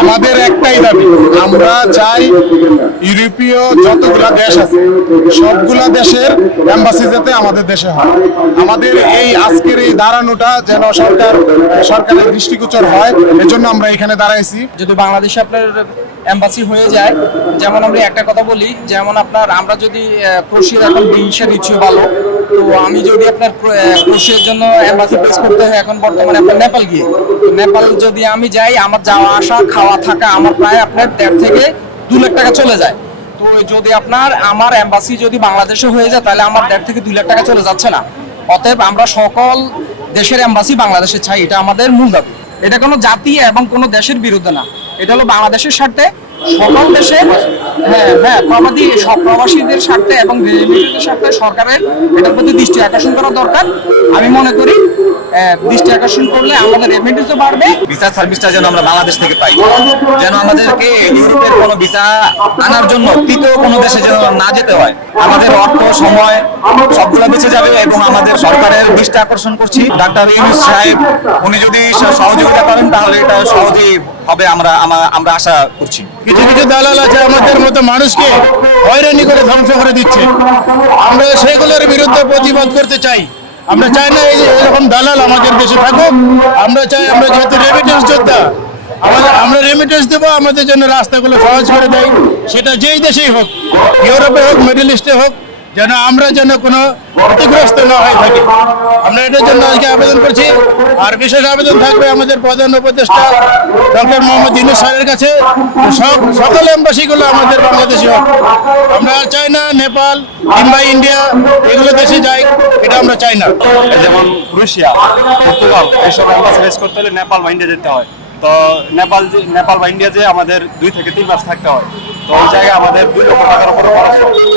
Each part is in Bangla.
আমাদের একটাই দাবি, আমরা চাই ইউরোপীয় যতগুলা দেশ আছে সবগুলা দেশের এম্বাসি যাতে আমাদের দেশে হয়। আমাদের এই আজকের এই দাঁড়ানোটা যেন সরকারের দৃষ্টিগোচর হয়, এজন্য আমরা এখানে দাঁড়াইছি। যদি বাংলাদেশে আপনার এম্বাসি হয়ে যায়, যেমন আমরা একটা কথা বলি, যেমন আমরা যদি ক্রোশিয়ার এখন ভিসার ইস্যু ভালো, তো আমি যদি আপনার ক্রোশিয়ার জন্য এম্বাসি প্লেস করতে হয় এখন বর্তমানে আপনার নেপাল গিয়ে, নেপাল যদি আমি যাই আমার যাওয়া আসা খাওয়া থাকা আমার প্রায় আপনার 1.5 থেকে 2 লাখ টাকা চলে যায়। তো যদি আমার এম্বাসি যদি বাংলাদেশে হয়ে যায় তাহলে আমার 1.5 থেকে 2 লাখ টাকা চলে যাচ্ছে না। অতএব আমরা সকল দেশের এম্বাসি বাংলাদেশে চাই, এটা আমাদের মূল দাবি। এটা কোনো জাতি এবং কোনো দেশের বিরুদ্ধে না, এটা হলো বাংলাদেশের স্বার্থে, সকল দেশের প্রবাসীদের স্বার্থে এবং রেমিটেন্সের স্বার্থে সরকারের এটার প্রতি দৃষ্টি আকর্ষণ করা দরকার। আমি মনে করি দৃষ্টি আকর্ষণ করলে আমাদের রেমিটেন্সও বাড়বে। ভিসা সার্ভিসটা যেন আমরা বাংলাদেশ থেকে পাই, যেন আমাদেরকে ইউরোপের কোনো ভিসা আনার জন্য তৃতীয় কোনো দেশে যেন না যেতে হয়। আমাদের অর্থ সময় সবগুলো বেঁচে যাবে এবং আমাদের সরকারের দৃষ্টি আকর্ষণ করছি ডাক্তার ইউনূস সাহেব, উনি যদি সহযোগিতা করেন তাহলে এটা সহজেই হবে আমরা আশা করছি। কিছু কিছু দালাল আছে আমাদের মতো মানুষকে হয়রানি করে ধ্বংস করে দিচ্ছে, আমরা সেগুলোর বিরুদ্ধে প্রতিবাদ করতে চাই। আমরা চাই না এই যে এরকম দালাল আমাদের দেশে থাকুক। আমরা চাই, আমরা যেহেতু রেমিটেন্স যোদ্ধা, আমরা রেমিটেন্স দেবো, আমাদের জন্য রাস্তাগুলো সহজ করে দেয়, সেটা যেই দেশেই হোক, ইউরোপে হোক, মিডল ইস্টে হোক, যেন আমরা কোনো ক্ষতিগ্রস্ত না হয়ে থাকি। আমরা এটার জন্য আজকে আবেদন করছি। আর বিশেষ আবেদন থাকবে আমাদের প্রধান উপদেষ্টা ডক্টর মোহাম্মদ ইউনূস স্যারের কাছে, সকল এম্বাসিগুলো আমাদের বাংলাদেশে হোক। আমরা চাই না নেপাল কিংবা ইন্ডিয়া এগুলো দেশে যায়, এটা আমরা চাই না। যেমন রুশিয়া, পর্তুগাল এইসব এম্বাসি ফেস করতে হলে নেপাল বা ইন্ডিয়া যেতে হয়। তো নেপাল বা ইন্ডিয়া যে আমাদের 2 থেকে 3 মাস থাকতে হয়। তো ওই জায়গায় আমাদের 2 লক্ষ টাকার উপরে খরচ।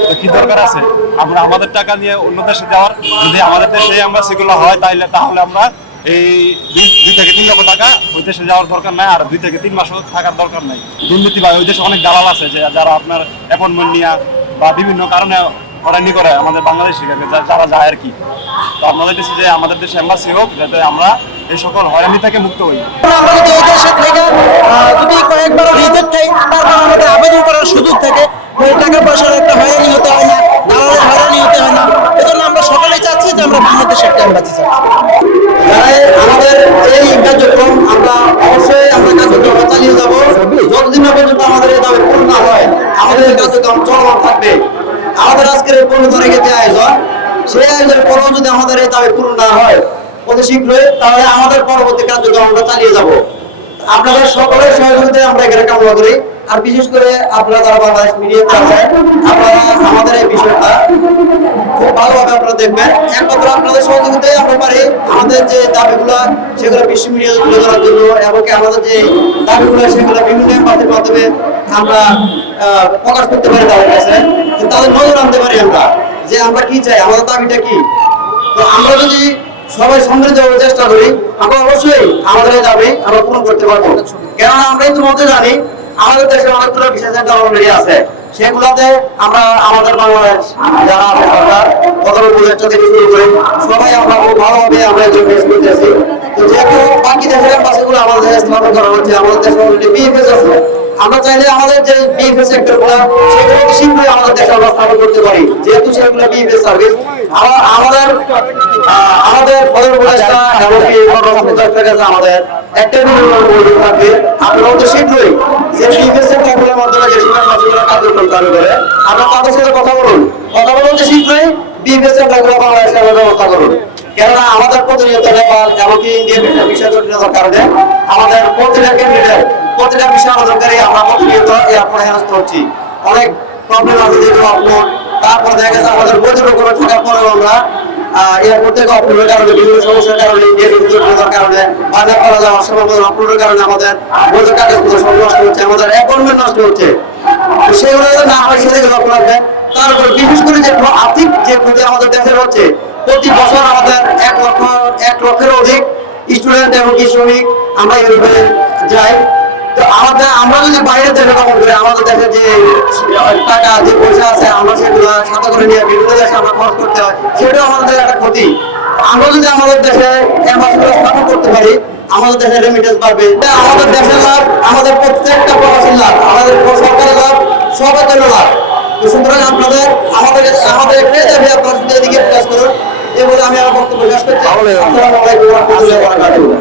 তো কি দরকার আছে আমরা আমাদের টাকা নিয়ে অন্য দেশে যাওয়ার? যদি আমাদের দেশে এম্বাসিগুলো হয় তাহলে আমরা এই 2 থেকে 3 লক্ষ টাকা ওই দেশে যাওয়ার দরকার নাই, আর 2 থেকে 3 মাস থাকার দরকার নাই। দুর্নীতি বা ওই দেশে অনেক দালাল আছে যারা আপনার অ্যাপয়েন্টমেন্ট নিয়ে বা বিভিন্ন কারণে হয়রানি করে আমাদের বাংলাদেশে যারা যায় আর কি। তো আপনাদের দেশে যে আমাদের দেশে এম্বাসি হোক, যাতে আমরা এই সকল হয়রানি থেকে মুক্ত হই। আমরা যদি এই দেশে থেকে যদি কয়েকবার রিজেক্ট খাই, তারপর আমাদের আবেদন করার সুযোগ থাকে, টাকা পয়সার একটা হয়রানি হতে হয় না, দালালের হয়রানি হতে হয় না। এজন্য আমরা সকলেই চাচ্ছি যে আমরা বাংলাদেশে একটা এম্বাসি চাচ্ছি। আমাদের এই কার্যক্রম আমরা অবশ্যই কার্যক্রম চালিয়ে যাবো যতদিন না পর্যন্ত আমাদের এই দাবি পূর্ণ না হয়। আমাদের এই কার্যক্রম চলমান থাকবে। আমাদের আজকের 15 তারিখে যে আয়োজন, সেই আয়োজনের পরেও যদি আমাদের এই দাবি পূরণ না হয় অতি শীঘ্রই, তাহলে আমাদের পরবর্তী কার্যক্রম আমরা চালিয়ে যাব। আপনাদের সকলের সহযোগিতায় আমরা এখানে কামনা করি। আর বিশেষ করে আপনারা যারা বাংলাদেশ মিডিয়াতে আছেন, আপনারা আমাদের এই বিষয়টা খুব ভালোভাবে আপনারা দেখবেন। একমাত্র আপনাদের সহযোগিতায় আমরা পারি আমাদের যে দাবিগুলো সেগুলো বিশ্ব মিডিয়া তুলে ধরার জন্য, এবং আমাদের যে দাবিগুলো সেগুলো বিভিন্ন এম্বাসির মাধ্যমে আমরা প্রকাশ করতে পারি তাদের কাছে, তাদের নজর আনতে পারি আমরা যে আমরা কি চাই, আমাদের দাবিটা কি। তো আমরা যদি সবাই সমৃদ্ধভাবে চেষ্টা করি, আমরা অবশ্যই আমাদের এই দাবি আমরা পূরণ করতে পারবো। কেননা আমরা ইতিমধ্যে জানি আমাদের দেশে অনেকগুলো বিশেষ সেন্টার অলরেডি আছে, সেগুলোতে আমরা আমাদের বাংলাদেশ যারা সরকার প্রথম উপদেষ্টা থেকে শুরু করে সবাই আমরা খুব ভালোভাবে আমরা এগুলো ফেস করতেছি। তো যেহেতু বাকি দেশের এম্বাসিগুলো আমাদের দেশে স্থাপন করা হচ্ছে, আমাদের দেশে অলরেডি বিএফএস আছে, আমরা চাইলে আমাদের যে বিএফএস সেক্টরগুলো সেগুলো শীঘ্রই আমাদের দেশে আমরা স্থাপন করতে পারি, যেহেতু সেগুলো বিএফএস সার্ভিস। আমাদের প্রধান উপদেষ্টা এমনকি আমাদের একটা থাকবে, আপনারা অতি শীঘ্রই যে বিএফএস সেক্টরগুলোর মাধ্যমে যে সরকার কার্যক্রম চালু করে আপনারা তাদের সাথে কথা বলুন অতি শীঘ্রই বিএফএস সেক্টরগুলো বাংলাদেশে ব্যবস্থা করুন। কেননা আমাদের প্রতিনিয়ত নেপাল এমনকি ইন্ডিয়ার একটা বিষয় জটিলতার কারণে আমাদের প্রতিটা বিষয় আলোচনাকারী আমরা প্রতিনিয়ত এয়ারপোর্টে হেনস্থ হচ্ছি। অনেক প্রবলেম আছে, যেগুলো আপলোড, তারপর দেখা যাচ্ছে আমাদের বৈধ করে থাকার পরেও আমরা এয়ারপোর্ট থেকে আপলোডের কারণে, বিভিন্ন সমস্যার কারণে, ইন্ডিয়ার জটিলতার কারণে, বাজার করা যাওয়ার সময় আপলোডের কারণে আমাদের বৈধ কাগজপত্র সব নষ্ট হচ্ছে, আমাদের অ্যাপয়েন্টমেন্ট নষ্ট হচ্ছে। সেগুলো না হয় সেগুলো আপনাদের তারপর বিশেষ করে যে আর্থিক যে ক্ষতি আমাদের দেশের হচ্ছে, প্রতি বছর আমাদের 1 লক্ষের অধিক স্টুডেন্ট এবং শ্রমিক আমরা ইউরোপে যাই। তো আমরা যদি বাইরের দেশে ভ্রমণ করি, আমাদের দেশে যে টাকা যে পয়সা আছে আমরা সেগুলো সাথে করে নিয়ে বিভিন্ন দেশে আমরা খরচ করতে হয়, সেটাও আমাদের একটা ক্ষতি। আমরা যদি আমাদের দেশে এম্বাসিগুলো স্থাপন করতে পারি, আমাদের দেশের রেমিটেন্স বাড়বে, আমাদের দেশের লাভ, আমাদের সবার জন্য লাভ। তো সুতরাং আপনাদের আমাদের একটাই দাবি, আপনারা যদি এদিকে প্রয়াস করুন, এই বলে আমি আমার বক্তব্য শেষ করছি। আসসালামু আলাইকুম ওয়া রাহমাতুল্লাহি ওয়া বারাকাতুহু।